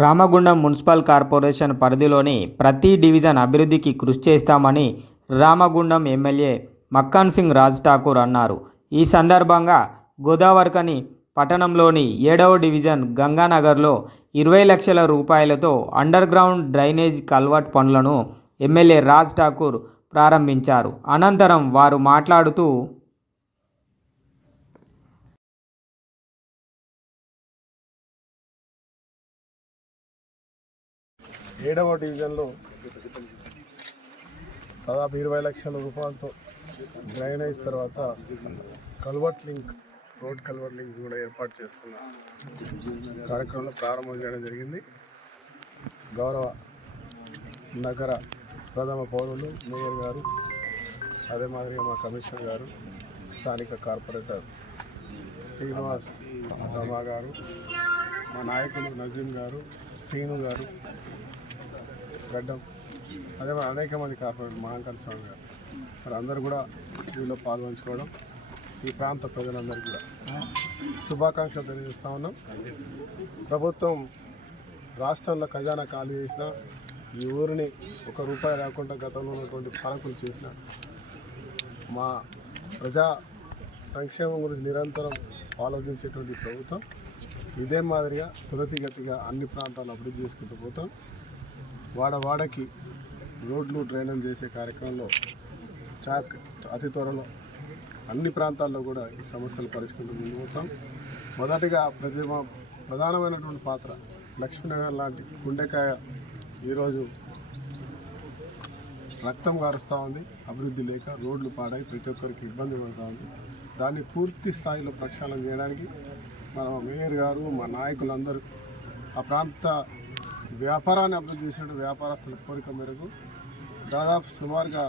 Ramagundam municipal corporation పరిధిలోని ప్రతి division అభివృద్ధికి కృషి చేస్తామని రామగుండం ఎమ్మెల్యే మక్కన్ సింగ్ రాజ్ ఠాకూర్ అన్నారు. ఈ సందర్భంగా గోదావరిఖని పట్టణంలోని 7వ డివిజన్ గంగానగర్లో 20 లక్షల రూపాయలతో అండర్ గ్రౌండ్ డ్రైనేజ్ కల్వర్ట్ పనులను ఎమ్మెల్యే రాజ్ ఠాకూర్ ప్రారంభించారు. అనంతరం వారు మాట్లాడుతూ 7వ డివిజన్లో దాదాపు 20 లక్షల రూపాయలతో డ్రైనేజ్ తర్వాత రోడ్ కల్వర్ట్ లింక్ కూడా ఏర్పాటు చేస్తున్న కార్యక్రమంలో ప్రారంభం చేయడం జరిగింది. గౌరవ నగర ప్రథమ పౌరులు మేయర్ గారు, అదే మాదిరిగా మా కమిషనర్ గారు, స్థానిక కార్పొరేటర్ శ్రీనివాస్ రమా గారు, మా నాయకులు నజీం గారు, శ్రీను గారు, గడ్డం, అదే అనేక మంది కార్పొరేటర్ మహాంకాళ స్వామి గారు, మరి అందరూ కూడా వీళ్ళు పాల్గొంచుకోవడం ఈ ప్రాంత ప్రజలందరికీ కూడా శుభాకాంక్షలు తెలియజేస్తూ ఉన్నాం. ప్రభుత్వం రాష్ట్రంలో ఖజానా ఖాళీ చేసిన, ఈ ఊరిని ₹1 రాకుండా గతంలో ఉన్నటువంటి పాలకులు చేసిన, మా ప్రజా సంక్షేమం గురించి నిరంతరం ఆలోచించేటువంటి ప్రభుత్వం ఇదే మాదిరిగా త్వరితగతిగా అన్ని ప్రాంతాలు అభివృద్ధి చేసుకుంటూ పోతాం. వాడవాడకి రోడ్లు డ్రైనేజ్ చేసే కార్యక్రమంలో అతి త్వరలో అన్ని ప్రాంతాల్లో కూడా ఈ సమస్యలు పరిష్కరించుకుంటూ ముందుకు పోతాం. మొదటిగా ప్రధానమైనటువంటి పాత్ర లక్ష్మీనగర్ లాంటి గుండెకాయ ఈరోజు రక్తం కారుస్తూ ఉంది. అభివృద్ధి లేక రోడ్లు పాడై ప్రతి ఒక్కరికి ఇబ్బంది పడుతూ ఉంది. దాన్ని పూర్తి స్థాయిలో ప్రక్షాళన చేయడానికి మన మేయర్ గారు, మా నాయకులందరూ ఆ ప్రాంత వ్యాపారాన్ని అభివృద్ధి చేసిన వ్యాపారస్తుల కోరిక మేరకు దాదాపు సుమారుగా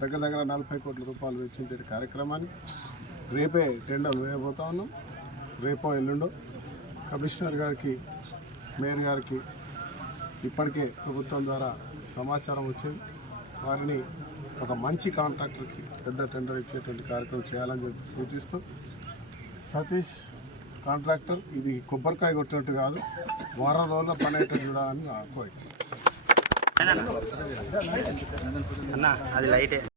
దగ్గర 40 కోట్ల రూపాయలు వెచ్చించే కార్యక్రమాన్ని రేపే టెండర్లు వేయబోతా ఉన్నాం. రేపో ఎల్లుండో కమిషనర్ గారికి, మేయర్ గారికి ఇప్పటికే ప్రభుత్వం ద్వారా సమాచారం వచ్చింది. వారిని ఒక మంచి కాంట్రాక్టర్కి పెద్ద టెండర్ ఇచ్చేటువంటి కార్యక్రమం చేయాలని చెప్పి సూచిస్తూ, సతీష్ కాంట్రాక్టర్ ఇది కొబ్బరికాయ కొట్టినట్టు కాదు, వారం రోజుల్లో పని అయితే చూడాలని కోరిక.